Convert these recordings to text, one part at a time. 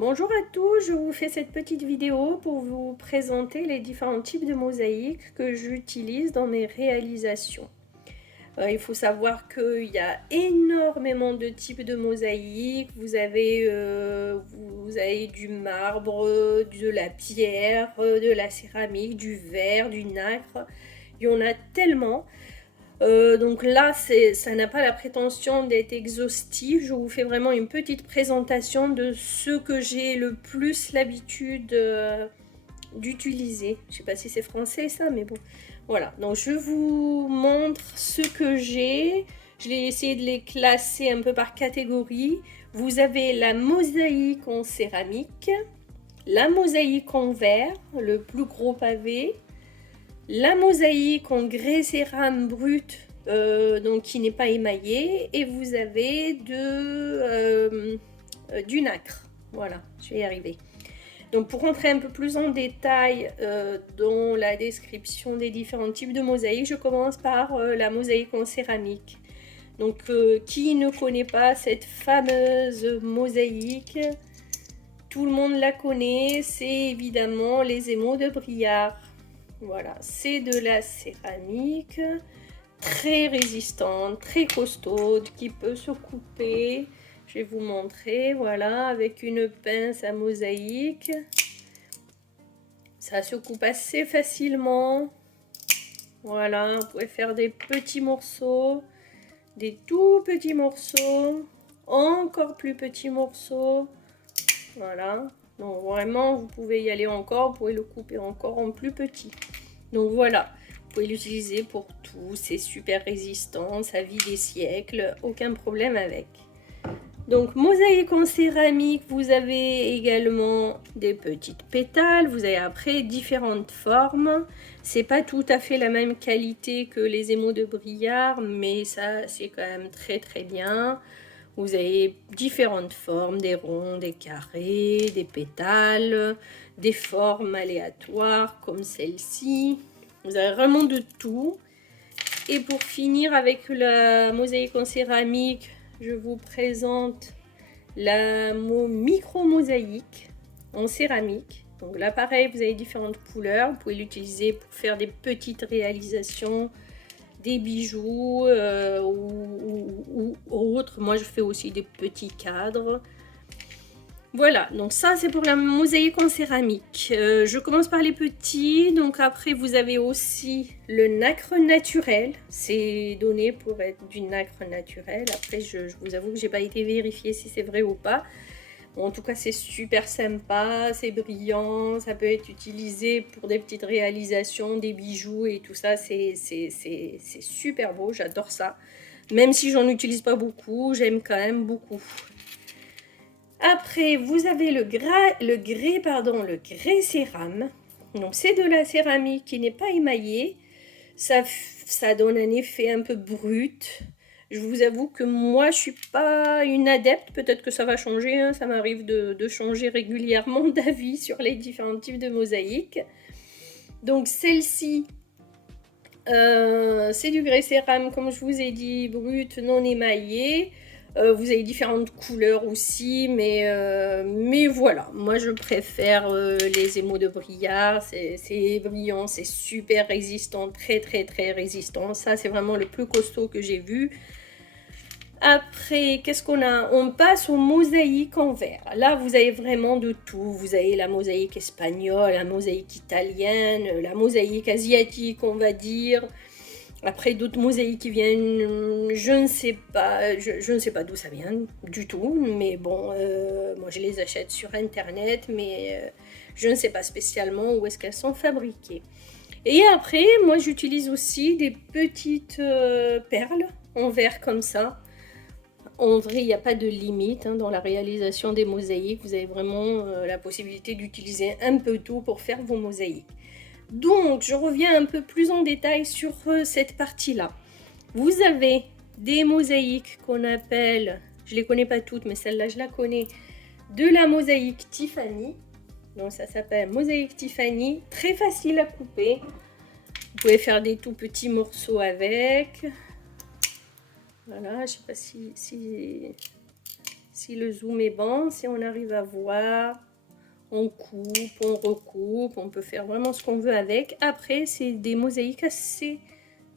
Bonjour à tous, je vous fais cette petite vidéo pour vous présenter les différents types de mosaïques que j'utilise dans mes réalisations. Il faut savoir qu'il y a énormément de types de mosaïques. Vous avez du marbre, de la pierre, de la céramique, du verre, du nacre. Il y en a tellement. Donc là, ça n'a pas la prétention d'être exhaustif. Je vous fais vraiment une petite présentation de ce que j'ai le plus l'habitude d'utiliser. Je ne sais pas si c'est français ça, mais bon. Voilà, donc je vous montre ce que j'ai. Je vais essayer de les classer un peu par catégorie. Vous avez la mosaïque en céramique, la mosaïque en verre, le plus gros pavé, la mosaïque en grès cérame brut, donc qui n'est pas émaillé, et vous avez du nacre. Voilà, je vais y arriver. Donc pour rentrer un peu plus en détail dans la description des différents types de mosaïques, je commence par la mosaïque en céramique. Donc qui ne connaît pas cette fameuse mosaïque? Tout le monde la connaît, c'est évidemment les émaux de Briard. Voilà, c'est de la céramique très résistante, très costaude, qui peut se couper. Je vais vous montrer, voilà, avec une pince à mosaïque. Ça se coupe assez facilement. Voilà, vous pouvez faire des petits morceaux, des tout petits morceaux, encore plus petits morceaux. Voilà, donc vraiment, vous pouvez y aller encore, vous pouvez le couper encore en plus petit. Donc voilà, vous pouvez l'utiliser pour tout, c'est super résistant, ça vit des siècles, aucun problème avec. Donc mosaïque en céramique, vous avez également des petites pétales, vous avez après différentes formes. C'est pas tout à fait la même qualité que les émaux de Briard, mais ça c'est quand même très bien. Vous avez différentes formes, des ronds, des carrés, des pétales, des formes aléatoires comme celle-ci. Vous avez vraiment de tout. Et pour finir avec la mosaïque en céramique, je vous présente la micro-mosaïque en céramique. Donc là, pareil, vous avez différentes couleurs. Vous pouvez l'utiliser pour faire des petites réalisations, des bijoux ou autres. Moi, je fais aussi des petits cadres. Voilà, donc ça c'est pour la mosaïque en céramique. Je commence par les petits, donc après vous avez aussi le nacre naturel. C'est donné pour être du nacre naturel. Après je vous avoue que j'ai pas été vérifier si c'est vrai ou pas. Bon, en tout cas c'est super sympa, c'est brillant, ça peut être utilisé pour des petites réalisations, des bijoux et tout ça. C'est super beau, j'adore ça. Même si j'en utilise pas beaucoup, j'aime quand même beaucoup. Après, vous avez le grès cérame. Donc, c'est de la céramique qui n'est pas émaillée. Ça donne un effet un peu brut. Je vous avoue que moi, je suis pas une adepte. Peut-être que ça va changer. Hein. Ça m'arrive de changer régulièrement d'avis sur les différents types de mosaïques. Donc, celle-ci, c'est du grès cérame, comme je vous ai dit, brut, non émaillé. Vous avez différentes couleurs aussi, mais voilà, moi je préfère les émaux de Briard, c'est brillant, c'est super résistant, très résistant. Ça c'est vraiment le plus costaud que j'ai vu. Après, qu'est-ce qu'on a? On passe aux mosaïques en verre. Là, vous avez vraiment de tout. Vous avez la mosaïque espagnole, la mosaïque italienne, la mosaïque asiatique, on va dire. Après, d'autres mosaïques qui viennent, je ne sais pas d'où ça vient du tout. Mais bon, moi je les achète sur Internet, mais je ne sais pas spécialement où est-ce qu'elles sont fabriquées. Et après, moi j'utilise aussi des petites perles en verre comme ça. En vrai, il n'y a pas de limite hein, dans la réalisation des mosaïques. Vous avez vraiment la possibilité d'utiliser un peu tout pour faire vos mosaïques. Donc, je reviens un peu plus en détail sur cette partie-là. Vous avez des mosaïques qu'on appelle, je ne les connais pas toutes, mais celle-là, je la connais, de la mosaïque Tiffany. Donc, ça s'appelle mosaïque Tiffany. Très facile à couper. Vous pouvez faire des tout petits morceaux avec. Voilà, je ne sais pas si Si le zoom est bon, si on arrive à voir, on coupe, on recoupe, on peut faire vraiment ce qu'on veut avec. Après, c'est des mosaïques assez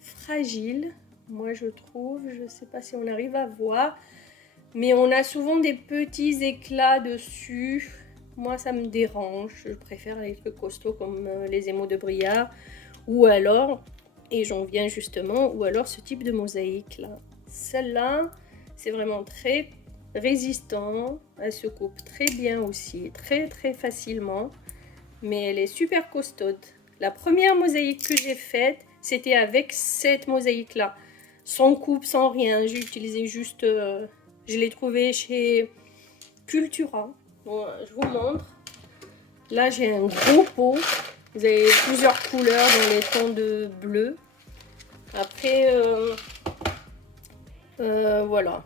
fragiles, moi je trouve. Je ne sais pas si on arrive à voir, mais on a souvent des petits éclats dessus. Moi, ça me dérange. Je préfère les trucs costauds comme les émaux de Briard. Ou alors, et j'en viens justement, ou alors ce type de mosaïque là. Celle-là, c'est vraiment très résistant. Elle se coupe très bien aussi, très facilement. Mais elle est super costaude. La première mosaïque que j'ai faite, c'était avec cette mosaïque là. Sans coupe, sans rien. J'ai utilisé juste... je l'ai trouvée chez Cultura. Bon, je vous montre. Là, j'ai un gros pot. Vous avez plusieurs couleurs dans les tons de bleu. Après, voilà.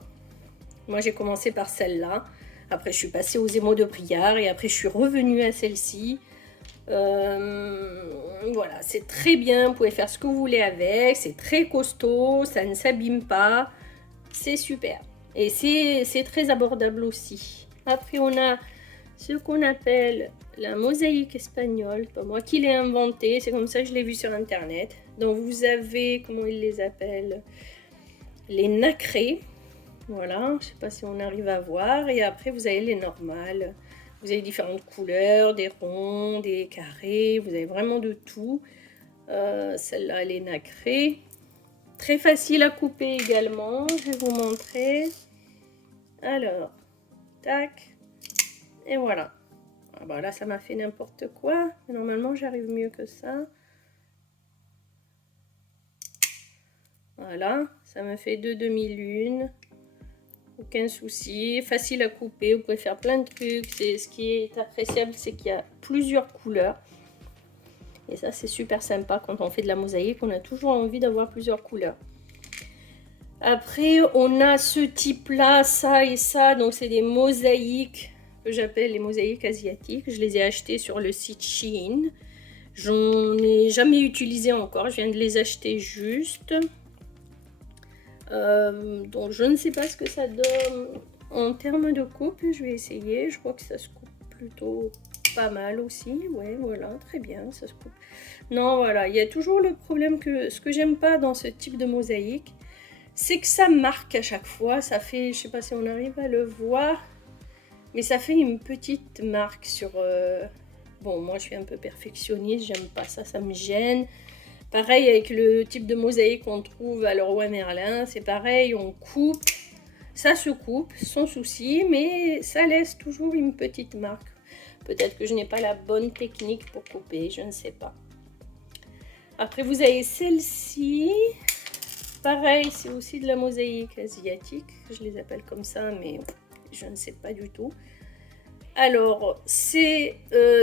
Moi, j'ai commencé par celle-là. Après, je suis passée aux émaux de Briard. Et après, je suis revenue à celle-ci. Voilà, c'est très bien. Vous pouvez faire ce que vous voulez avec. C'est très costaud. Ça ne s'abîme pas. C'est super. Et c'est très abordable aussi. Après, on a ce qu'on appelle la mosaïque espagnole. C'est pas moi qui l'ai inventé, c'est comme ça que je l'ai vu sur internet. Donc vous avez, comment ils les appellent, les nacrés. Voilà, je sais pas si on arrive à voir. Et après vous avez les normales. Vous avez différentes couleurs, des ronds, des carrés. Vous avez vraiment de tout. Celle-là, elle est nacrée. Très facile à couper également. Je vais vous montrer. Alors, tac. Et voilà. Ah bah là, ça m'a fait n'importe quoi. Mais normalement, j'arrive mieux que ça. Voilà. Ça me fait 2 demi-lunes. Aucun souci. Facile à couper. Vous pouvez faire plein de trucs. Ce qui est appréciable, c'est qu'il y a plusieurs couleurs. Et ça, c'est super sympa. Quand on fait de la mosaïque, on a toujours envie d'avoir plusieurs couleurs. Après, on a ce type-là, ça et ça. Donc, c'est des mosaïques que j'appelle les mosaïques asiatiques. Je les ai achetées sur le site Shein. J'en ai jamais utilisé encore. Je viens de les acheter juste. Donc, je ne sais pas ce que ça donne en termes de coupe. Je vais essayer. Je crois que ça se coupe plutôt pas mal aussi. Ouais, voilà, très bien, ça se coupe. Non, voilà, il y a toujours le problème que ce que j'aime pas dans ce type de mosaïque, c'est que ça marque à chaque fois. Ça fait, je sais pas si on arrive à le voir, mais ça fait une petite marque sur... Bon, moi je suis un peu perfectionniste, j'aime pas ça, ça me gêne. Pareil avec le type de mosaïque qu'on trouve à Leroy Merlin, c'est pareil, on coupe, ça se coupe sans souci, mais ça laisse toujours une petite marque. Peut-être que je n'ai pas la bonne technique pour couper, je ne sais pas. Après vous avez celle-ci. Pareil, c'est aussi de la mosaïque asiatique. Je les appelle comme ça, mais je ne sais pas du tout. Alors, c'est,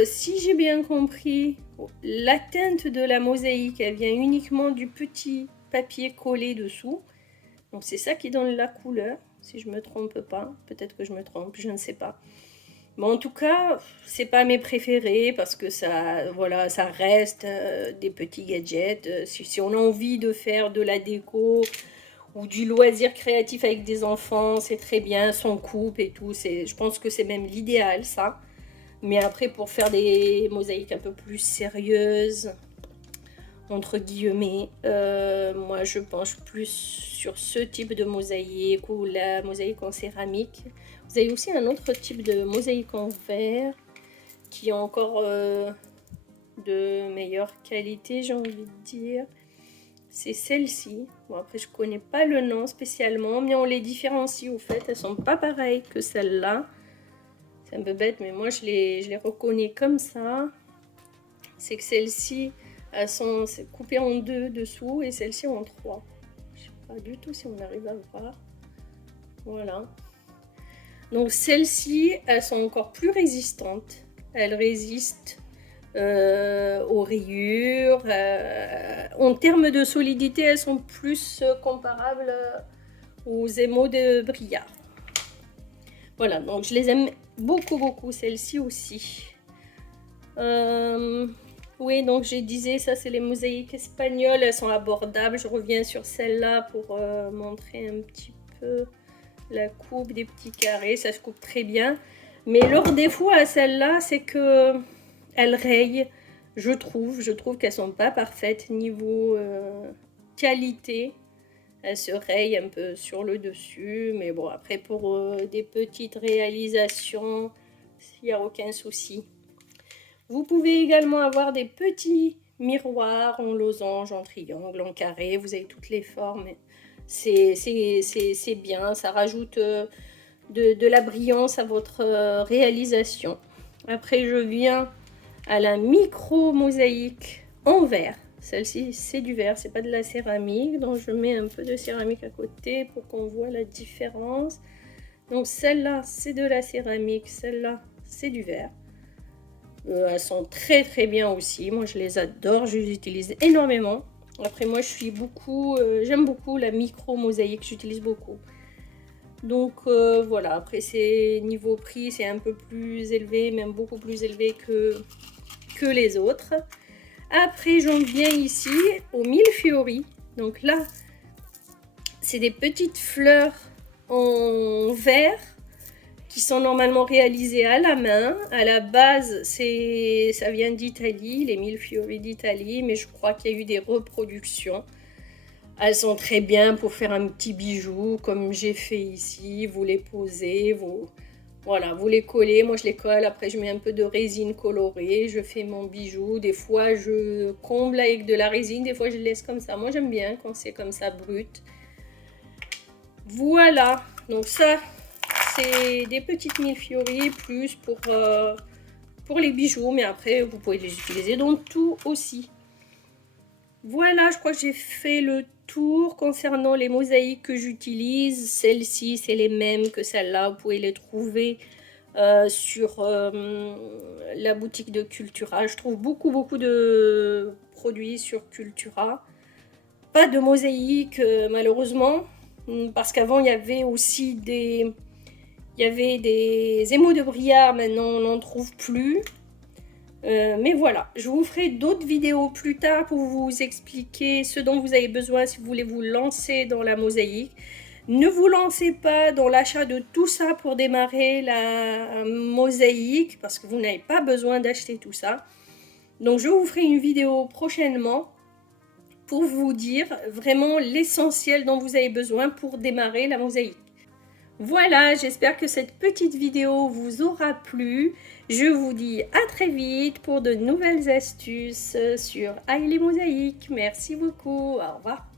si j'ai bien compris, la teinte de la mosaïque, elle vient uniquement du petit papier collé dessous. Donc, c'est ça qui donne la couleur, si je ne me trompe pas. Peut-être que je me trompe, je ne sais pas. Mais en tout cas, c'est pas mes préférés parce que ça, voilà, ça reste des petits gadgets. Si on a envie de faire de la déco ou du loisir créatif avec des enfants, c'est très bien, sans coupe et tout. Je pense que c'est même l'idéal, ça. Mais après, pour faire des mosaïques un peu plus sérieuses, entre guillemets, moi je penche plus sur ce type de mosaïque ou la mosaïque en céramique. Vous avez aussi un autre type de mosaïque en verre qui est encore de meilleure qualité, j'ai envie de dire. C'est celle-ci. Bon, après, je connais pas le nom spécialement, mais on les différencie au fait. Elles sont pas pareilles que celle-là. C'est un peu bête, mais moi, je les reconnais comme ça. C'est que celles-ci, elles sont coupées en deux dessous et celle-ci en trois. Je sais pas du tout si on arrive à voir. Voilà. Donc celles-ci, elles sont encore plus résistantes. Elles résistent aux rayures. En termes de solidité, elles sont plus comparables aux émaux de Briard. Voilà, donc je les aime beaucoup, celles-ci aussi. Oui, donc je disais, ça c'est les mosaïques espagnoles, elles sont abordables. Je reviens sur celle-là pour montrer un petit peu la coupe des petits carrés, ça se coupe très bien. Mais leur défaut à celle-là, c'est que elles rayent, je trouve. Je trouve qu'elles sont pas parfaites niveau qualité. Elles se rayent un peu sur le dessus. Mais bon, après pour des petites réalisations, il n'y a aucun souci. Vous pouvez également avoir des petits miroirs en losange, en triangle, en carré. Vous avez toutes les formes. C'est bien, ça rajoute de la brillance à votre réalisation. Après, je viens à la micro mosaïque en verre. Celle-ci, c'est du verre, c'est pas de la céramique. Donc, je mets un peu de céramique à côté pour qu'on voit la différence. Donc, celle-là, c'est de la céramique. Celle-là, c'est du verre. Elles sont très très bien aussi. Moi, je les adore. Je les utilise énormément. Après, moi, j'aime beaucoup la micro mosaïque. J'utilise beaucoup. Donc, voilà. Après, c'est niveau prix, c'est un peu plus élevé, même beaucoup plus élevé que les autres. Après, j'en viens ici au millefiori. Donc là, c'est des petites fleurs en verre qui sont normalement réalisées à la main. À la base, ça vient d'Italie, les millefiori d'Italie, mais je crois qu'il y a eu des reproductions. Elles sont très bien pour faire un petit bijou, comme j'ai fait ici. Vous les posez, voilà, vous les collez. Moi, je les colle. Après, je mets un peu de résine colorée. Je fais mon bijou. Des fois, je comble avec de la résine. Des fois, je laisse comme ça. Moi, j'aime bien quand c'est comme ça, brut. Voilà. Donc ça, c'est des petites millefiori plus pour les bijoux. Mais après, vous pouvez les utiliser dans tout aussi. Voilà, je crois que j'ai fait le tour concernant les mosaïques que j'utilise. Celles-ci, c'est les mêmes que celles-là. Vous pouvez les trouver sur la boutique de Cultura. Je trouve beaucoup de produits sur Cultura. Pas de mosaïque malheureusement, parce qu'avant il y avait aussi des émaux de Briard. Maintenant on n'en trouve plus. Mais voilà, je vous ferai d'autres vidéos plus tard pour vous expliquer ce dont vous avez besoin si vous voulez vous lancer dans la mosaïque. Ne vous lancez pas dans l'achat de tout ça pour démarrer la mosaïque parce que vous n'avez pas besoin d'acheter tout ça. Donc je vous ferai une vidéo prochainement pour vous dire vraiment l'essentiel dont vous avez besoin pour démarrer la mosaïque. Voilà, j'espère que cette petite vidéo vous aura plu. Je vous dis à très vite pour de nouvelles astuces sur les mosaïques. Merci beaucoup, au revoir.